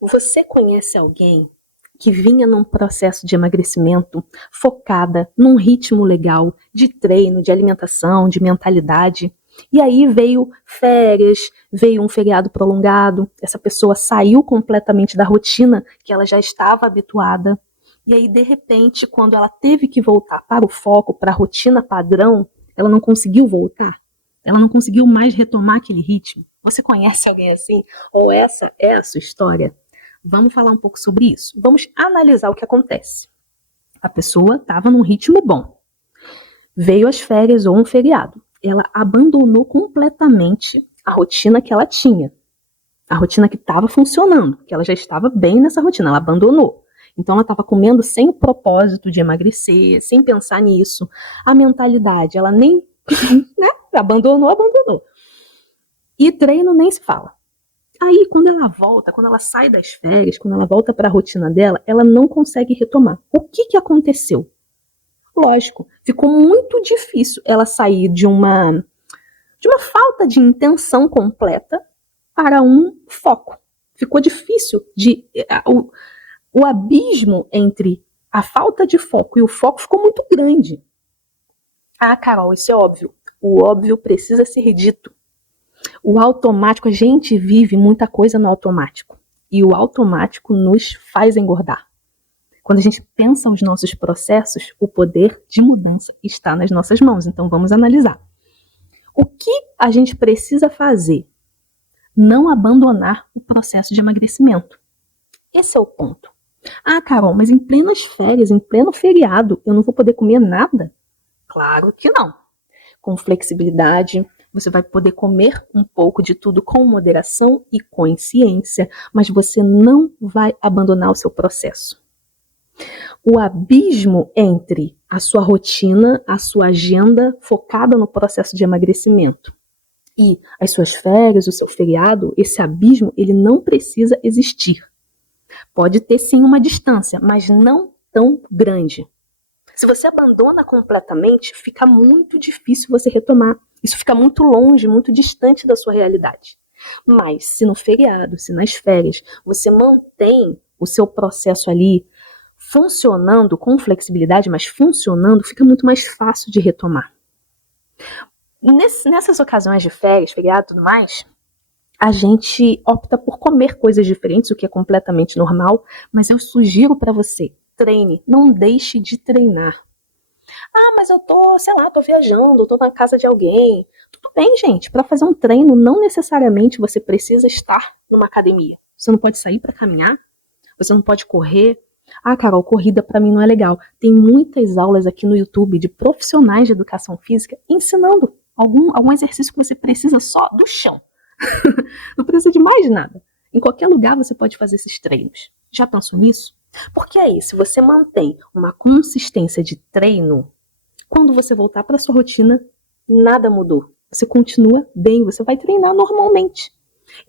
Você conhece alguém que vinha num processo de emagrecimento focada num ritmo legal de treino, de alimentação, de mentalidade? E aí veio férias, veio um feriado prolongado, essa pessoa saiu completamente da rotina que ela já estava habituada. E aí, de repente, quando ela teve que voltar para o foco, para a rotina padrão, ela não conseguiu voltar. Ela não conseguiu mais retomar aquele ritmo. Você conhece alguém assim? Ou essa é a sua história? Vamos falar um pouco sobre isso. Vamos analisar o que acontece. A pessoa estava num ritmo bom. Veio as férias ou um feriado. Ela abandonou completamente a rotina que ela tinha. A rotina que estava funcionando, que ela já estava bem nessa rotina, ela abandonou. Então ela estava comendo sem o propósito de emagrecer, sem pensar nisso. A mentalidade, ela nem abandonou. E treino nem se fala. Aí, quando ela volta, quando ela sai das férias, quando ela volta para a rotina dela, ela não consegue retomar. O que aconteceu? Lógico, ficou muito difícil ela sair de uma falta de intenção completa para um foco. Ficou difícil o abismo entre a falta de foco e o foco ficou muito grande. Ah, Carol, isso é óbvio. O óbvio precisa ser dito. O automático, a gente vive muita coisa no automático. E o automático nos faz engordar. Quando a gente pensa os nossos processos, o poder de mudança está nas nossas mãos. Então vamos analisar. O que a gente precisa fazer? Não abandonar o processo de emagrecimento. Esse é o ponto. Ah, Carol, mas em plenas férias, em pleno feriado, eu não vou poder comer nada? Claro que não. Com flexibilidade, você vai poder comer um pouco de tudo com moderação e consciência, mas você não vai abandonar o seu processo. O abismo entre a sua rotina, a sua agenda focada no processo de emagrecimento e as suas férias, o seu feriado, esse abismo, ele não precisa existir. Pode ter sim uma distância, mas não tão grande. Se você abandona completamente, fica muito difícil você retomar. Isso fica muito longe, muito distante da sua realidade. Mas se no feriado, se nas férias, você mantém o seu processo ali funcionando com flexibilidade, mas funcionando, fica muito mais fácil de retomar. Nessas ocasiões de férias, feriado e tudo mais, a gente opta por comer coisas diferentes, o que é completamente normal, mas eu sugiro para você, treine, não deixe de treinar. Ah, mas eu tô viajando, eu tô na casa de alguém. Tudo bem, gente, para fazer um treino, não necessariamente você precisa estar numa academia. Você não pode sair para caminhar, você não pode correr. Ah, Carol, corrida para mim não é legal. Tem muitas aulas aqui no YouTube de profissionais de educação física ensinando algum exercício que você precisa só do chão. Não precisa de mais nada. Em qualquer lugar você pode fazer esses treinos. Já pensou nisso? Porque aí, se você mantém uma consistência de treino, quando você voltar para sua rotina, nada mudou. Você continua bem, você vai treinar normalmente.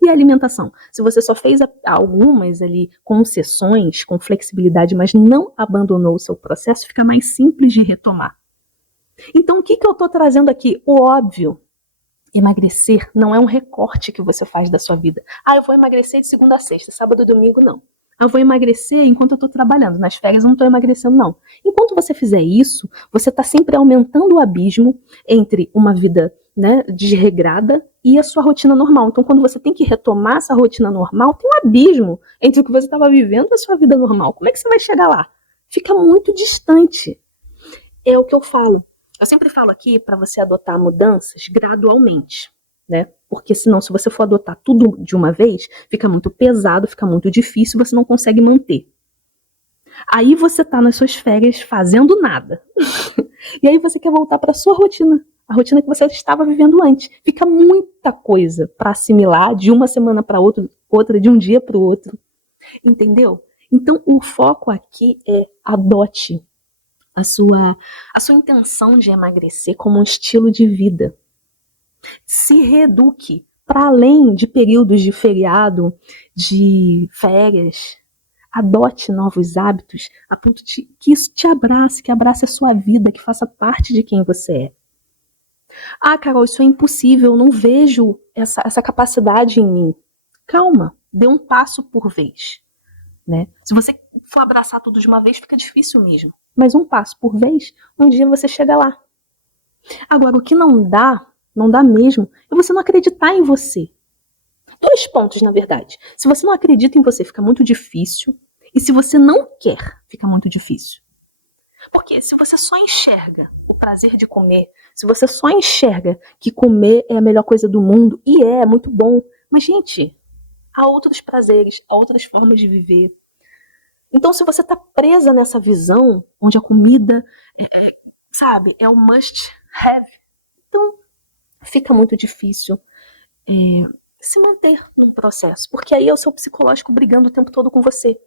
E a alimentação? Se você só fez algumas ali concessões, com flexibilidade, mas não abandonou o seu processo, fica mais simples de retomar. Então, o que eu estou trazendo aqui? O óbvio. Emagrecer não é um recorte que você faz da sua vida. Ah, eu vou emagrecer de segunda a sexta, sábado e domingo não. Eu vou emagrecer enquanto eu estou trabalhando. Nas férias eu não estou emagrecendo, não. Enquanto você fizer isso, você está sempre aumentando o abismo entre uma vida, né, desregrada e a sua rotina normal. Então, quando você tem que retomar essa rotina normal, tem um abismo entre o que você estava vivendo e a sua vida normal. Como é que você vai chegar lá? Fica muito distante. É o que eu falo. Eu sempre falo aqui para você adotar mudanças gradualmente, né? Porque senão, se você for adotar tudo de uma vez, fica muito pesado, fica muito difícil, você não consegue manter. Aí você tá nas suas férias fazendo nada. E aí você quer voltar para sua rotina, a rotina que você estava vivendo antes. Fica muita coisa para assimilar de uma semana para outra, de um dia para o outro. Entendeu? Então, o foco aqui é adote a sua intenção de emagrecer como um estilo de vida. Se reeduque para além de períodos de feriado, de férias. Adote novos hábitos a ponto de que isso te abrace, que abrace a sua vida, que faça parte de quem você é. Ah, Carol, isso é impossível, eu não vejo essa capacidade em mim. Calma, Dê um passo por vez, né? Se você for abraçar tudo de uma vez, fica difícil mesmo. Mas um passo por vez, um dia você chega lá. Agora, o que não dá mesmo, é você não acreditar em você. 2 pontos, na verdade. Se você não acredita em você, fica muito difícil. E se você não quer, fica muito difícil. Porque se você só enxerga o prazer de comer, se você só enxerga que comer é a melhor coisa do mundo, e é muito bom, mas, gente, há outros prazeres, há outras formas de viver. Então, se você está presa nessa visão, onde a comida, sabe, é o must have, então fica muito difícil se manter num processo. Porque aí é o seu psicológico brigando o tempo todo com você.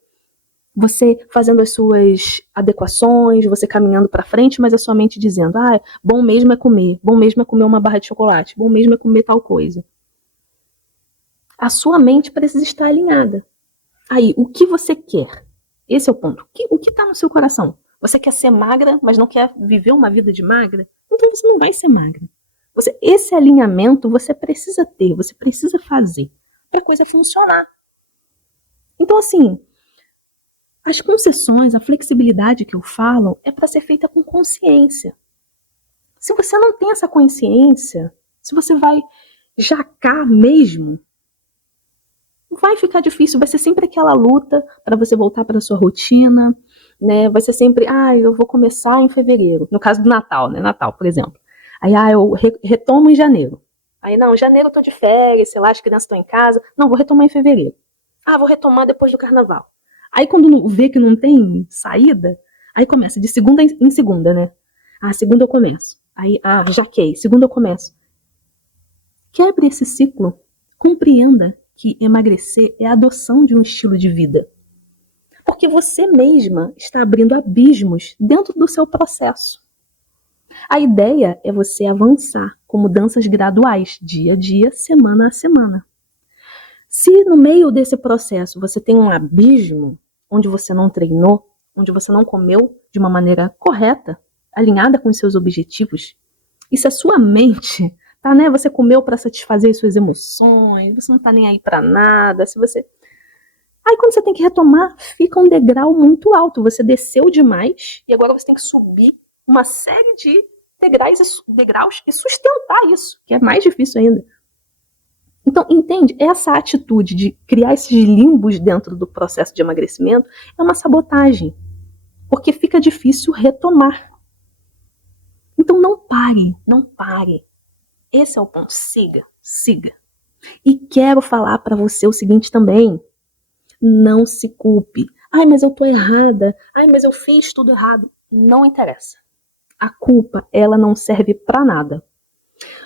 Você fazendo as suas adequações, você caminhando para frente, mas a sua mente dizendo, bom mesmo é comer uma barra de chocolate, bom mesmo é comer tal coisa. A sua mente precisa estar alinhada. Aí, o que você quer? Esse é o ponto. O que está no seu coração? Você quer ser magra, mas não quer viver uma vida de magra? Então você não vai ser magra. Esse alinhamento você precisa ter, você precisa fazer para a coisa funcionar. Então, assim, as concessões, a flexibilidade que eu falo é para ser feita com consciência. Se você não tem essa consciência, se você vai jacar mesmo, vai ficar difícil, vai ser sempre aquela luta para você voltar para a sua rotina, né? Vai ser sempre, eu vou começar em fevereiro. No caso do Natal, né? Natal, por exemplo. Aí, eu retomo em janeiro. Aí, não, em janeiro eu tô de férias, sei lá, as crianças estão em casa. Não, vou retomar em fevereiro. Vou retomar depois do carnaval. Aí, quando vê que não tem saída, aí começa de segunda em segunda, né? Segunda eu começo. Aí, jaquei, segunda eu começo. Quebre esse ciclo. Compreenda que emagrecer é a adoção de um estilo de vida. Porque você mesma está abrindo abismos dentro do seu processo. A ideia é você avançar com mudanças graduais, dia a dia, semana a semana. Se no meio desse processo você tem um abismo, onde você não treinou, onde você não comeu de uma maneira correta, alinhada com os seus objetivos, e se a sua mente né? Você comeu para satisfazer as suas emoções, você não tá nem aí para nada, Aí quando você tem que retomar, fica um degrau muito alto, você desceu demais e agora você tem que subir uma série de degraus e sustentar isso, que é mais difícil ainda. Então, entende? Essa atitude de criar esses limbos dentro do processo de emagrecimento é uma sabotagem, porque fica difícil retomar. Então não pare. Esse é o ponto, siga. E quero falar para você o seguinte também, não se culpe. Mas eu tô errada, mas eu fiz tudo errado. Não interessa. A culpa, ela não serve para nada.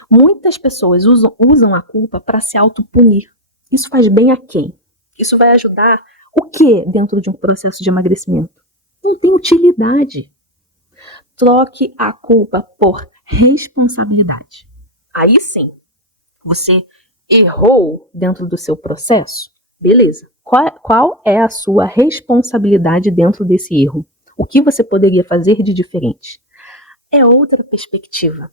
Muitas pessoas usam a culpa para se autopunir. Isso faz bem a quem? Isso vai ajudar o que dentro de um processo de emagrecimento? Não tem utilidade. Troque a culpa por responsabilidade. Aí sim, você errou dentro do seu processo? Beleza. Qual é a sua responsabilidade dentro desse erro? O que você poderia fazer de diferente? É outra perspectiva.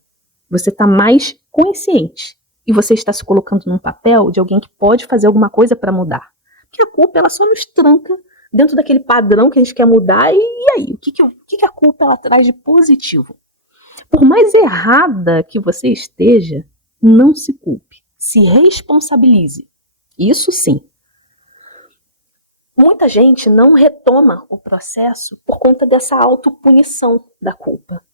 Você está mais consciente e você está se colocando num papel de alguém que pode fazer alguma coisa para mudar. Porque a culpa ela só nos tranca dentro daquele padrão que a gente quer mudar e aí? O que a culpa ela traz de positivo? Por mais errada que você esteja, não se culpe. Se responsabilize. Isso sim. Muita gente não retoma o processo por conta dessa autopunição da culpa.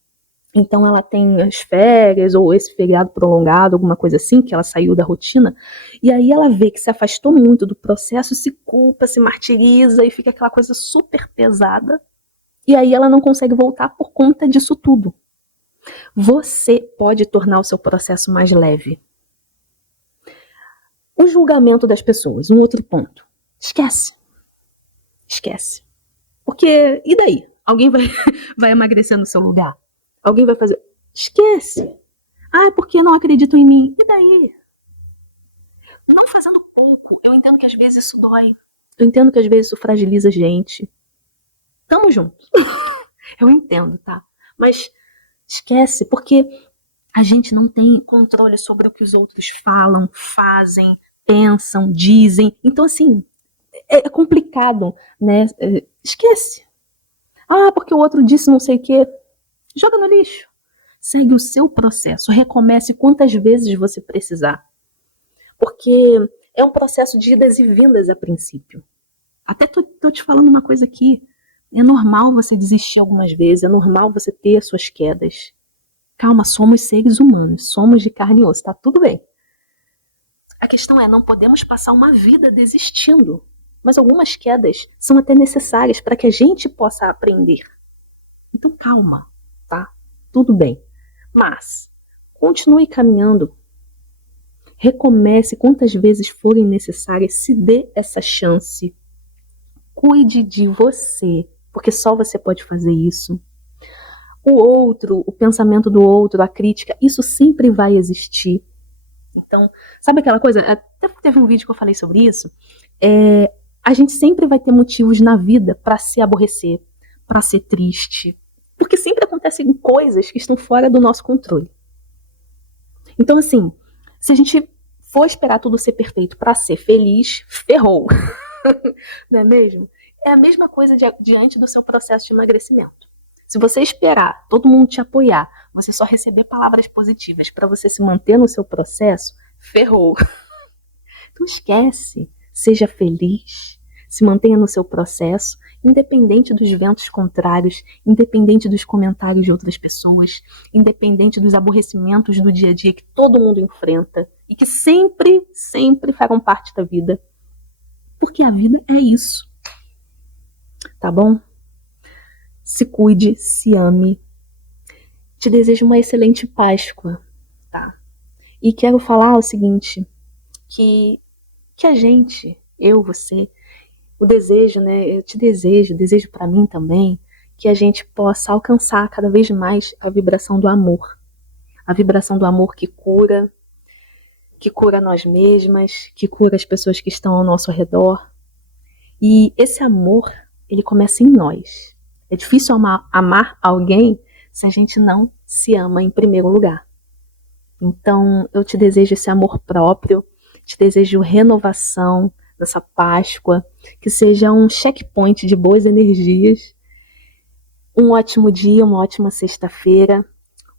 Então ela tem as férias ou esse feriado prolongado, alguma coisa assim, que ela saiu da rotina, e aí ela vê que se afastou muito do processo, se culpa, se martiriza e fica aquela coisa super pesada, e aí ela não consegue voltar por conta disso tudo. Você pode tornar o seu processo mais leve. O julgamento das pessoas, um outro ponto. Esquece. Porque, e daí? Alguém vai emagrecer no seu lugar? Alguém vai fazer... Esquece. Porque não acreditam em mim. E daí? Não fazendo pouco, eu entendo que às vezes isso dói. Eu entendo que às vezes isso fragiliza a gente. Tamo junto. Eu entendo, tá? Mas esquece, porque a gente não tem controle sobre o que os outros falam, fazem, pensam, dizem. Então, assim, é complicado, né? Esquece. Porque o outro disse não sei o quê. Joga no lixo. Segue o seu processo. Recomece quantas vezes você precisar. Porque é um processo de idas e vindas a princípio. Até tô te falando uma coisa aqui. É normal você desistir algumas vezes. É normal você ter as suas quedas. Calma, somos seres humanos. Somos de carne e osso. Tá tudo bem. A questão é, não podemos passar uma vida desistindo. Mas algumas quedas são até necessárias para que a gente possa aprender. Então calma, tá? Tudo bem. Mas continue caminhando. Recomece quantas vezes forem necessárias. Se dê essa chance. Cuide de você, porque só você pode fazer isso. O outro, o pensamento do outro, a crítica, isso sempre vai existir. Então, sabe aquela coisa? Até teve um vídeo que eu falei sobre isso. A gente sempre vai ter motivos na vida para se aborrecer, para ser triste, porque sempre acontecem coisas que estão fora do nosso controle. Então, assim, se a gente for esperar tudo ser perfeito para ser feliz, ferrou. Não é mesmo? É a mesma coisa diante do seu processo de emagrecimento. Se você esperar todo mundo te apoiar, você só receber palavras positivas para você se manter no seu processo, ferrou. Então esquece. Seja feliz, se mantenha no seu processo, independente dos ventos contrários, independente dos comentários de outras pessoas, independente dos aborrecimentos do dia a dia que todo mundo enfrenta e que sempre, sempre farão parte da vida. Porque a vida é isso. Tá bom? Se cuide, se ame. Te desejo uma excelente Páscoa, tá? E quero falar o seguinte, que a gente, eu, você, o desejo, né? Eu te desejo para mim também, que a gente possa alcançar cada vez mais a vibração do amor. A vibração do amor que cura nós mesmas, que cura as pessoas que estão ao nosso redor. E esse amor, ele começa em nós. É difícil amar alguém se a gente não se ama em primeiro lugar. Então, eu te desejo esse amor próprio, te desejo renovação nessa Páscoa, que seja um checkpoint de boas energias, um ótimo dia, uma ótima sexta-feira,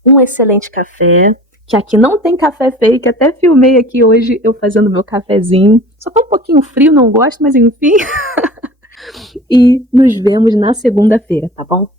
um excelente café, que aqui não tem café fake, até filmei aqui hoje eu fazendo meu cafezinho, só tá um pouquinho frio, não gosto, mas enfim, e nos vemos na segunda-feira, tá bom?